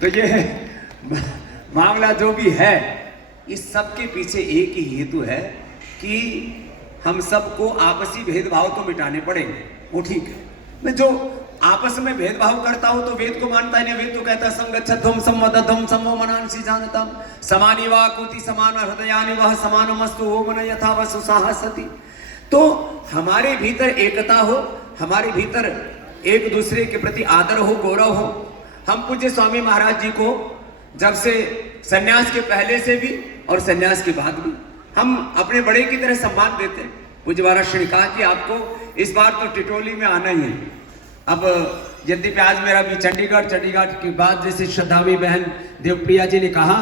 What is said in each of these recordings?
तो ये मामला जो भी है, इस सब के पीछे एक ही हेतु है कि हम सबको आपसी भेदभाव तो मिटाने पड़ेंगे। वो ठीक है, मैं जो आपस में भेदभाव करता हूं तो वेद को मानता है नहीं। वेद तो कहता है संगच्छध्वम संवदध्वम समो मनांसि जानतम समानि वा कुति समान हृदयानि वह समानमस्तु हो मन यथा वसु साहसति। तो हमारे भीतर एकता हो, हमारे भीतर एक दूसरे के प्रति आदर हो, गौरव हो। हम पूज्य स्वामी महाराज जी को जब से सन्यास के पहले से भी और सन्यास के बाद भी हम अपने बड़े की तरह सम्मान देते हैं। पूज्य महाराज श्री ने कहा कि आपको इस बार तो टिटोली में आना ही है। अब यद्यपि आज मेरा भी चंडीगढ़ के बाद जैसे श्रद्धावी बहन देवप्रिया जी ने कहा,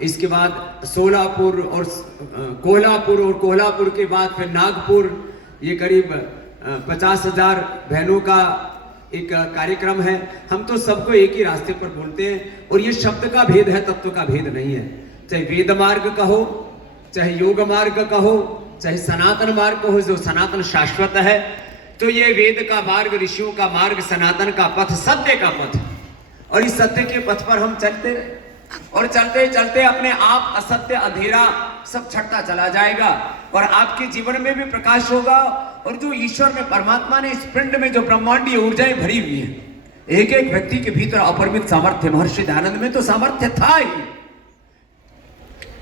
इसके बाद सोलापुर और कोल्हापुर के बाद फिर नागपुर, ये करीब 50,000 बहनों का एक कार्यक्रम है। हम तो सबको एक ही रास्ते पर बोलते हैं और ये शब्द का भेद है, तत्व का भेद नहीं है। चाहे वेद मार्ग कहो, चाहे योग मार्ग कहो, चाहे सनातन मार्ग कहो, जो सनातन शाश्वत है। तो ये वेद का मार्ग, ऋषियों का मार्ग, सनातन का पथ, सत्य का पथ, और इस सत्य के पथ पर हम चलते रहे और चलते चलते अपने आप असत्य अंधेरा सब छटता चला जाएगा और आपके जीवन में भी प्रकाश होगा। और जो ईश्वर ने, परमात्मा ने इस पिंड में जो ब्रह्मांडीय ऊर्जाएं भरी हुई है, एक एक व्यक्ति के भीतर अपरिमित सामर्थ्य, महर्षि दयानंद में तो सामर्थ्य था ही।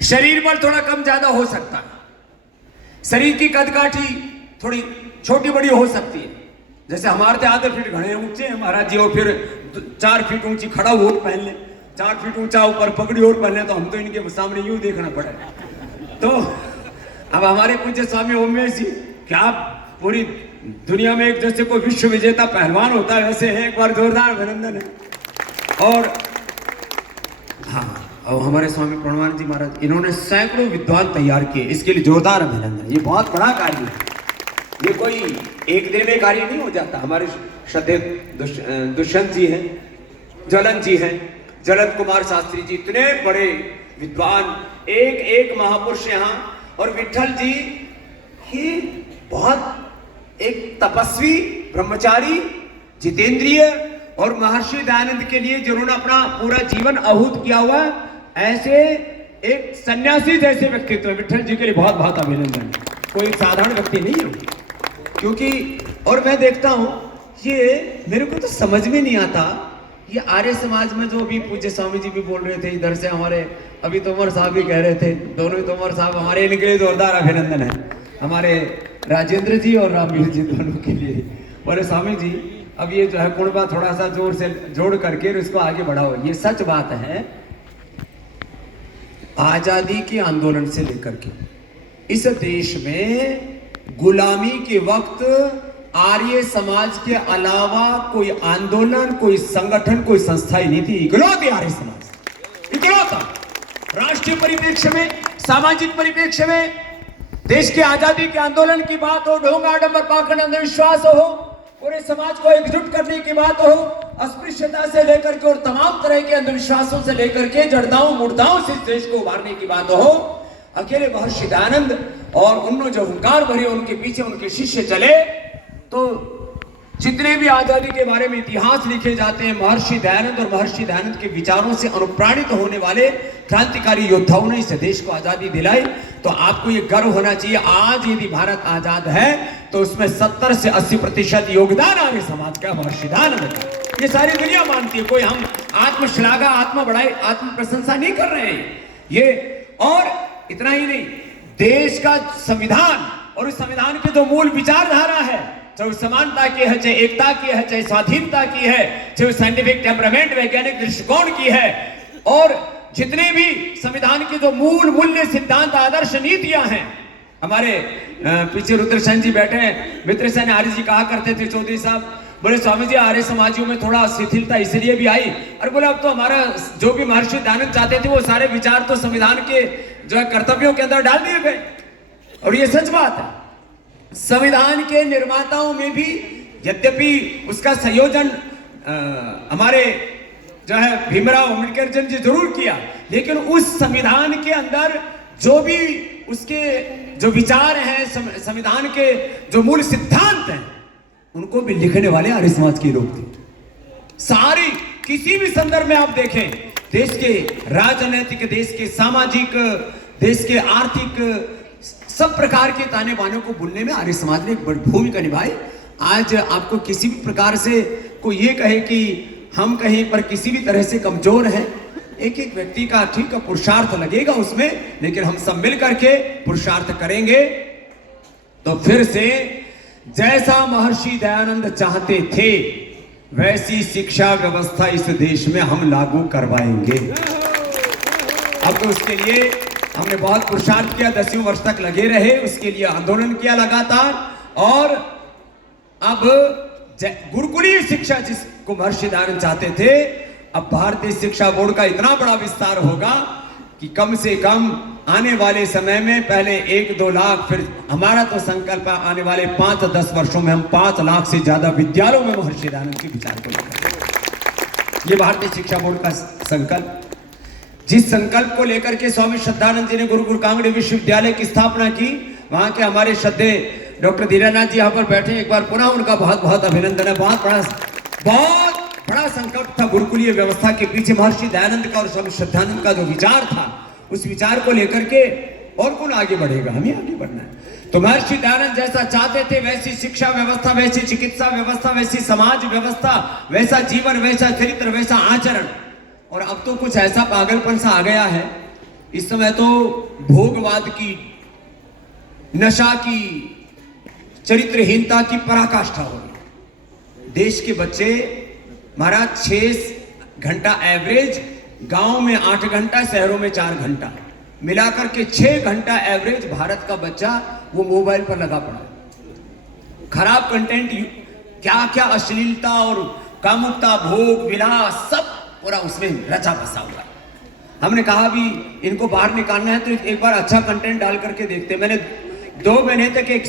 शरीर बल थोड़ा कम ज्यादा हो सकता है, शरीर की कदकाठी थोड़ी छोटी बड़ी हो सकती है। जैसे हमारे तो आधे फीट घड़े ऊंचे हैं महाराज जी, और फिर 4 फीट ऊंची खड़ा ओढ़ पहन ले, 4 फीट ऊंचा ऊपर पगड़ी ओढ़ पहन ले, तो हम तो इनके सामने यूं देखना पड़े। तो अब हमारे पूज्य स्वामी ओमेश जी, क्या पूरी दुनिया में एक जैसे कोई विश्व विजेता पहलवान होता है वैसे है, एक बार जोरदार अभिनंदन है। और हाँ, और हमारे स्वामी प्रणवानंद जी महाराज, इन्होंने सैकड़ों विद्वान तैयार किए, इसके लिए जोरदार अभिनंदन। ये बहुत बड़ा कार्य है, ये कोई एक दिन में कार्य नहीं हो जाता। हमारे श्रद्धेय दुष्यंत जी हैं, ज्वलन जी हैं, जलन कुमार शास्त्री जी, इतने बड़े विद्वान, एक एक महापुरुष यहाँ। और विठल जी ही बहुत एक तपस्वी, ब्रह्मचारी, जितेंद्रिय और महर्षि दयानंद के लिए जिन्होंने अपना पूरा जीवन आहूत किया हुआ, ऐसे एक सन्यासी जैसे व्यक्तित्व, विठल जी के लिए बहुत बहुत अभिनंदन। कोई साधारण व्यक्ति नहीं है, क्योंकि और मैं देखता हूं, ये मेरे को तो समझ में नहीं आता, ये आर्य समाज में जो भी पूज्य स्वामी जी भी बोल रहे थे, इधर से हमारे अभी तोमर साहब भी कह रहे थे, दोनों ही तोमर साहब हमारे, इनके लिए जोरदार अभिनंदन है। हमारे राजेंद्र जी और रामवीर जी दोनों के लिए बोले, स्वामी जी अब ये जो है कुणबा थोड़ा सा जोर से जोड़ करके इसको आगे बढ़ाओ। ये सच बात है, आजादी के आंदोलन से लेकर के इस देश में गुलामी के वक्त आर्य समाज के अलावा कोई आंदोलन, कोई संगठन, कोई संस्था ही नहीं थी। इकलौते आर्य समाज, इकलौता। राष्ट्रीय परिप्रेक्ष्य में, सामाजिक परिप्रेक्ष्य में, देश के आजादी के आंदोलन की बात हो, ढोंग आडंबर पाखंड अंधविश्वास हो, पूरे समाज को एकजुट करने की बात हो, अस्पृश्यता से लेकर के और तमाम तरह के अंधविश्वासों से लेकर के जड़ताओं मुर्दाओं से इस देश को उभारने की बात हो, अकेले महर्षि दयानंद और उन्होंने जो हुंकार भरे, उनके पीछे उनके शिष्य चले। तो जितने भी आजादी के बारे में इतिहास लिखे जाते हैं, महर्षि दयानंद और महर्षि दयानंद के विचारों से अनुप्राणित होने वाले क्रांतिकारी योद्धाओं ने इस देश को आजादी दिलाई। तो आपको ये गर्व होना चाहिए, आज यदि भारत आजाद है तो उसमें 70 से 80% योगदान आर्य समाज का, महर्षि दयानंद का। ये सारी दुनिया मानती है, कोई हम आत्मश्लाघा, आत्म बढ़ाई, आत्म प्रशंसा नहीं कर रहे हैं ये। और इतना ही नहीं, देश का संविधान और उस संविधान के जो मूल विचारधारा है, चाहे समानता की है, चाहे एकता की है, चाहे स्वाधीनता की है, चाहे साइंटिफिक टेम्परामेंट, वैज्ञानिक दृष्टिकोण की है, और जितने भी संविधान के जो मूल मूल्य, सिद्धांत, आदर्श, नीतियां हैं। हमारे पीछे रुद्रसेन जी बैठे हैं, मित्रसेन आर्य जी कहा करते थे, चौधरी साहब बोले, स्वामी जी आर्य समाजियों में थोड़ा शिथिलता इसलिए भी आई। अरे बोले, अब तो हमारा जो भी महर्षि दयानंद चाहते थे वो सारे विचार तो संविधान के जो है कर्तव्यों के अंदर डाल दिए गए। और ये सच बात है, संविधान के निर्माताओं में भी यद्यपि उसका संयोजन हमारे जो है भीमराव अम्बेडकर जी जरूर किया, लेकिन उस संविधान के अंदर जो भी उसके जो विचार हैं, संविधान के जो मूल सिद्धांत हैं, उनको भी लिखने वाले आर्य समाज के लोग थे। सारी किसी भी संदर्भ में आप देखें, देश के राजनीतिक, देश के सामाजिक, देश के आर्थिक सब प्रकार के ताने बाने को बुनने में आर्य समाज ने एक बड़ी भूमिका निभाई। आज आपको किसी भी प्रकार से कोई ये कहे कि हम कहीं पर किसी भी तरह से कमजोर हैं, एक एक व्यक्ति का ठीक पुरुषार्थ लगेगा उसमें, लेकिन हम सब मिल करके पुरुषार्थ करेंगे तो फिर से जैसा महर्षि दयानंद चाहते थे वैसी शिक्षा व्यवस्था इस देश में हम लागू करवाएंगे। अब तो उसके लिए हमने बहुत पुरुषार्थ किया, 10 वर्ष तक लगे रहे, उसके लिए आंदोलन किया लगातार, और अब गुरुकुलीय शिक्षा जिसको महर्षि दयानंद चाहते थे, अब भारतीय शिक्षा बोर्ड का इतना बड़ा विस्तार होगा कि कम से कम आने वाले समय में पहले 1-2 लाख, फिर हमारा तो संकल्प है आने वाले 5-10 वर्षों में हम 5 लाख से ज्यादा विद्यालयों में महर्षि दयानंद के विचार को लेकर, ये भारतीय शिक्षा बोर्ड का संकल्प। जिस संकल्प को लेकर के स्वामी श्रद्धानंद जी ने गुरुकुल कांगड़ी विश्वविद्यालय की स्थापना की, वहां के हमारे श्रद्धेय डॉक्टर धीरानाथ जी यहाँ पर बैठे, एक बार पुनः उनका बहुत बहुत अभिनंदन है। बहुत बड़ा संकल्प था गुरुकुलीय व्यवस्था के पीछे महर्षि दयानंद का और स्वामी श्रद्धानंद का जो विचार था, उस विचार को लेकर के और कौन आगे बढ़ेगा, हमें आगे बढ़ना है। तो महर्षि दयानंद जैसा चाहते थे वैसी शिक्षा व्यवस्था, वैसी चिकित्सा व्यवस्था, वैसी समाज व्यवस्था, वैसा जीवन, वैसा चरित्र, वैसा आचरण। और अब तो कुछ ऐसा पागलपन सा आ गया है, इस समय तो भोगवाद की, नशा की, चरित्रहीनता की पराकाष्ठा हो रही। देश के बच्चे महाराज 6 घंटा एवरेज, गांव में 8 घंटा, शहरों में 4 घंटा, मिलाकर के 6 घंटा एवरेज भारत का बच्चा वो मोबाइल पर लगा पड़ा है। खराब कंटेंट, क्या क्या अश्लीलता और कामुकता, भोग विलास सब पूरा उसमें रचा बसा हुआ। हमने कहा भी इनको बाहर निकालना है तो एक बार अच्छा कंटेंट डाल करके देखते। मैंने 2 महीने तक एक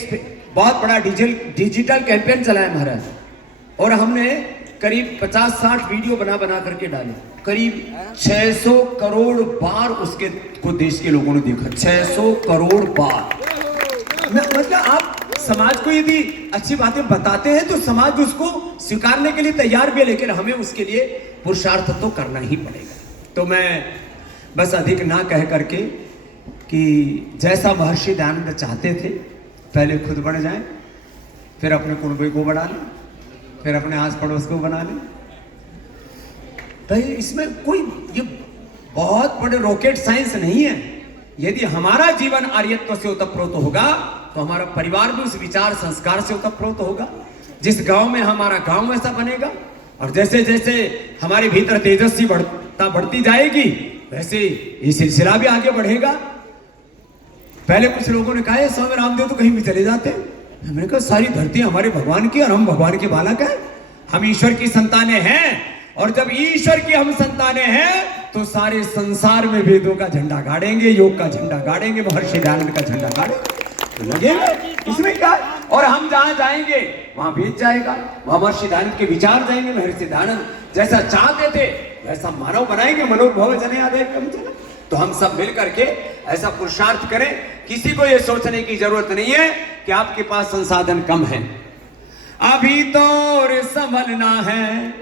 बहुत बड़ा डिजिटल कैंपेन चलाया महाराज, और हमने करीब 50-60 वीडियो बना करके डाले। करीब 600 करोड़ बार उसके को देश के लोगों ने देखा, 600 करोड़ बार। मतलब आप समाज को यदि अच्छी बातें बताते हैं तो समाज उसको स्वीकारने के लिए तैयार भी है, लेकिन हमें उसके लिए पुरुषार्थ तो करना ही पड़ेगा। तो मैं बस अधिक ना कह करके कि जैसा महर्षि दयानंद चाहते थे, पहले खुद बढ़ जाएं, फिर अपने कुटुंब को बढ़ा लें, फिर अपने आस पड़ोस को बना लें। तो इसमें कोई ये बहुत बड़े रॉकेट साइंस नहीं है। यदि हमारा जीवन आर्यत्व से ओतप्रोत होगा तो हमारा परिवार भी उस विचार संस्कार से ओतप्रोत होगा। जिस गांव में हमारा गांव वैसा बनेगा, और जैसे जैसे हमारे भीतर तेजस्वी बढ़ती जाएगी वैसे ये सिलसिला भी आगे बढ़ेगा। पहले कुछ लोगों ने कहा स्वामी रामदेव तो कहीं भी चले जाते हैं, हमने कहा सारी धरती हमारे भगवान की और हम भगवान के बालक हैं, हम ईश्वर की संतानें हैं, और जब ईश्वर की हम संतानें हैं तो सारे संसार में वेदों का झंडा गाड़ेंगे, योग का झंडा गाड़ेंगे, महर्षि दयानंद का झंडा गाड़ेंगे, तो लगेगा इसमें क्या। और हम जहां जाएंगे वहां वेद जाएगा, वहां महर्षि दयानंद के विचार जाएंगे। महर्षि दयानंद जैसा चाहते थे वैसा मानव बनाएंगे, मनोभव जने आदेव। तो हम सब मिल करके ऐसा पुरुषार्थ करें। किसी को यह सोचने की जरूरत नहीं है कि आपके पास संसाधन कम है। अभी तो और संभलना है,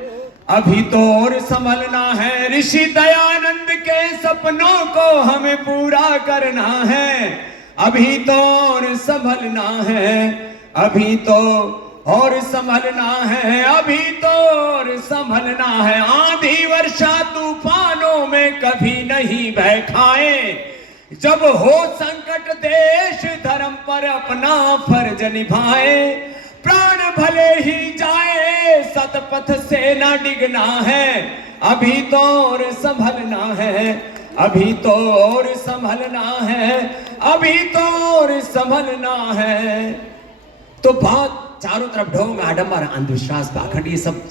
अभी तो और संभलना है, ऋषि दयानंद के सपनों को हमें पूरा करना है। अभी तो और संभलना है, अभी तो और संभलना है, अभी तो और संभलना है। आंधी वर्षा तूफानों में कभी नहीं बह खाए, जब हो संकट देश धर्म पर अपना फर्ज निभाए। प्राण भले ही जाए सतपथ से ना डिगना है, अभी तो और संभलना है, अभी तो और संभलना है, अभी तो और संभलना है। तो बहुत चारों तरफ ढोंग, आडंबर, अंधविश्वास, पाखंड ये सब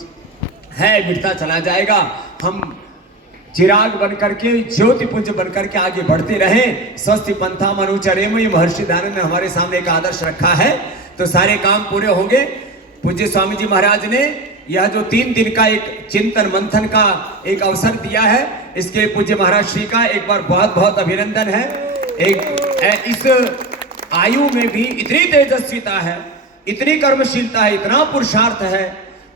है, मिटता चला जाएगा। हम चिराग बनकर के, ज्योति पुंज बनकर के आगे बढ़ते रहें। स्वस्ति पंथा मनुचरेम, ये महर्षि दयानंद ने हमारे सामने एक आदर्श रखा है, तो सारे काम पूरे होंगे। पूज्य स्वामी जी महाराज ने यह जो 3 दिन का एक चिंतन मंथन का एक अवसर दिया है, इसके पूज्य महाराज श्री का एक बार बहुत बहुत अभिनंदन है। इस आयु में भी इतनी तेजस्विता है, इतनी कर्मशीलता है, इतना पुरुषार्थ है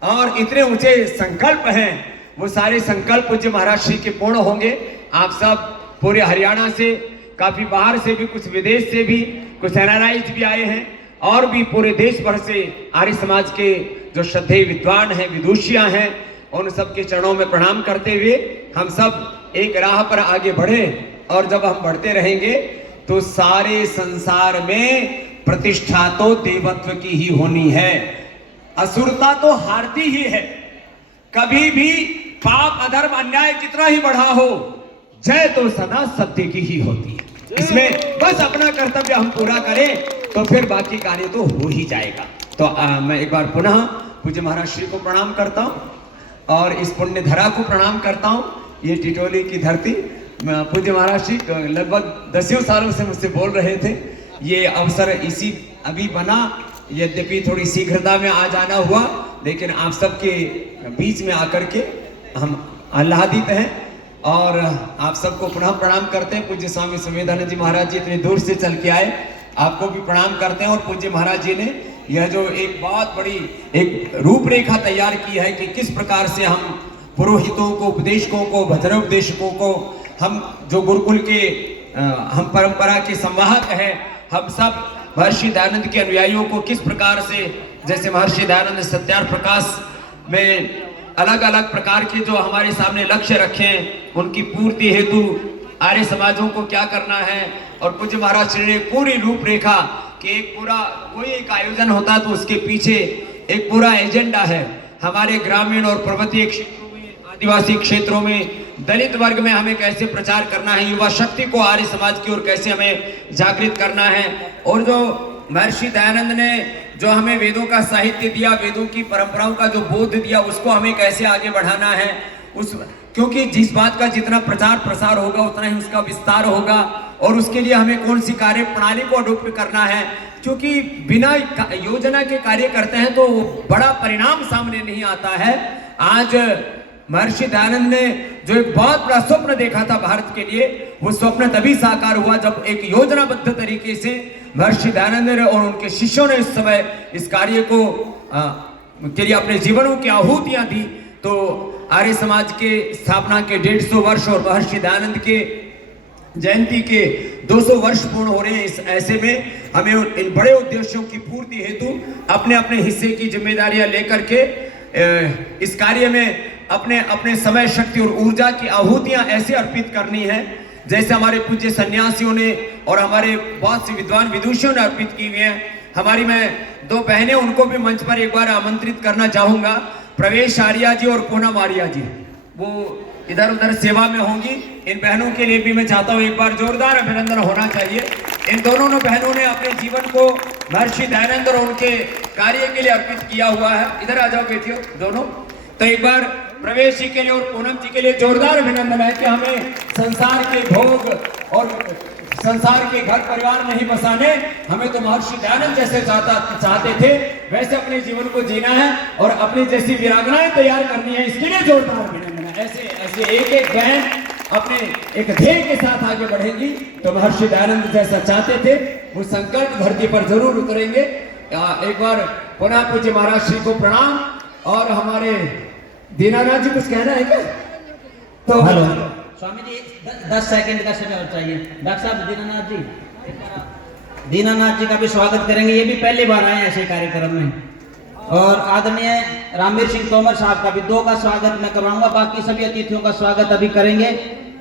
और इतने ऊंचे संकल्प हैं। वो सारे संकल्प पूज्य महाराज श्री के पूर्ण होंगे। आप सब पूरे हरियाणा से, काफी बाहर से भी, कुछ विदेश से भी, कुछ एनआरआईज भी आए हैं और भी पूरे देश भर से आर्य समाज के जो श्रद्धेय विद्वान हैं, विदुषियां हैं, उन सब के चरणों में प्रणाम करते हुए हम सब एक राह पर आगे बढ़े। और जब हम बढ़ते रहेंगे तो सारे संसार में प्रतिष्ठा तो देवत्व की ही होनी है, असुरता तो हारती ही है। कभी भी पाप, अधर्म, अन्याय कितना ही बढ़ा हो, जय तो सदा सत्य की ही होती है। इसमें बस अपना कर्तव्य हम पूरा करें तो फिर बाकी कार्य तो हो ही जाएगा। तो मैं एक बार पुनः पूज्य महाराज श्री को प्रणाम करता हूं और इस पुण्य धरा को प्रणाम करता हूं। ये टिटोली की धरती, पूज्य महाराज श्री लगभग 10 सालों से मुझसे बोल रहे थे। ये अवसर इसी अभी बना, यद्यपि थोड़ी शीघ्रता में आ जाना हुआ, लेकिन आप सबके बीच में आकर के हम आह्लादित हैं और आप सबको पुनः प्रणाम करते हैं। पूज्य स्वामी संवेदानंद जी महाराज जी इतनी दूर से चल के आए, आपको भी प्रणाम करते हैं। और पूज्य महाराज जी ने यह जो एक बहुत बड़ी एक रूपरेखा तैयार की है कि किस प्रकार से हम पुरोहितों को, उपदेशकों को, भजनोपदेशकों को, हम जो गुरुकुल के हम परंपरा के संवाहक हैं, हम सब महर्षि दयानंद के अनुयायियों को किस प्रकार से, जैसे महर्षि दयानंद सत्यार्थ प्रकाश में अलग अलग प्रकार के जो हमारे सामने लक्ष्य रखे हैं, उनकी पूर्ति हेतु आर्य समाजों को क्या करना है। और पूज्य महाराज श्री ने पूरी रूपरेखा कि एक पूरा कोई एक आयोजन होता है तो उसके पीछे एक पूरा एजेंडा है। हमारे ग्रामीण और पर्वतीय क्षेत्रों में, आदिवासी क्षेत्रों में, दलित वर्ग में हमें कैसे प्रचार करना है, युवा शक्ति को आर्य समाज की ओर कैसे हमें जागृत करना है। और जो महर्षि दयानंद ने जो हमें वेदों का साहित्य दिया, वेदों की परंपराओं का जो बोध दिया, उसको हमें कैसे आगे बढ़ाना है। क्योंकि जिस बात का जितना प्रचार प्रसार होगा उतना ही उसका विस्तार होगा। और उसके लिए हमें कौन सी कार्य प्रणाली को अडॉप्ट करना है, क्योंकि बिना योजना के कार्य करते हैं तो बड़ा परिणाम सामने नहीं आता है। आज महर्षि दयानंद ने जो एक बहुत बड़ा स्वप्न देखा था भारत के लिए, वो स्वप्न तभी साकार हुआ जब एक योजनाबद्ध तरीके से महर्षि दयानंद ने और उनके शिष्यों ने इस समय इस कार्य को के लिए अपने जीवनों की आहुतियां दी। तो आर्य समाज के स्थापना के 150 वर्ष और महर्षि दयानंद के जयंती के 200 वर्ष पूर्ण हो रहे हैं। इस ऐसे में हमें इन बड़े उद्देश्यों की पूर्ति हेतु अपने अपने हिस्से की जिम्मेदारियां लेकर के इस कार्य में अपने अपने समय, शक्ति और ऊर्जा की आहुतियां ऐसे अर्पित करनी है जैसे हमारे पूज्य सन्यासियों ने और हमारे बहुत से विद्वान विदुषियों ने अर्पित की हुई है। हमारी मैं 2 बहनें, उनको भी मंच पर एक बार आमंत्रित करना चाहूंगा। प्रवेश आर्या जी और पूनम आर्या जी, वो इधर उधर सेवा में होंगी। इन बहनों के लिए भी मैं चाहता हूँ एक बार जोरदार अभिनंदन होना चाहिए। इन दोनों बहनों ने अपने जीवन को महर्षि दयानंद और उनके कार्य के लिए अर्पित किया हुआ है। इधर आ जाओ बेटियों दोनों। तो एक बार प्रवेश जी के लिए और पूनम जी के लिए जोरदार अभिनंदन है कि हमें संसार के भोग और संसार के घर परिवार नहीं बसाने, हमें तो महर्षि दयानंद जैसे चाहते थे वैसे अपने जीवन को जीना है और अपनी जैसी वीरांगनाएं तैयार करनी है। इसके लिए जोरदार अभिनंदन है। ऐसे ऐसे एक एक बहन अपने एक ध्येय के साथ आगे बढ़ेंगी तो महर्षि दयानंद जैसा चाहते थे वो संकल्प धरती पर जरूर उतरेंगे। एक बार पुनः पूज्य महाराज श्री को प्रणाम। और हमारे दीनानाथ जी कुछ कहना है क्या? तो हेलो स्वामी जी 10 सेकंड का समय और चाहिए। डॉक्टर साहब दीनानाथ जी का भी स्वागत करेंगे। ये भी पहली बार आए ऐसे कार्यक्रम में। और आदरणीय रामवीर सिंह तोमर साहब का भी 2 का स्वागत मैं करवाऊंगा। बाकी सभी अतिथियों का स्वागत अभी करेंगे।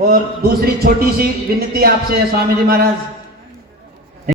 और दूसरी छोटी सी विनती आपसे है स्वामी जी महाराज,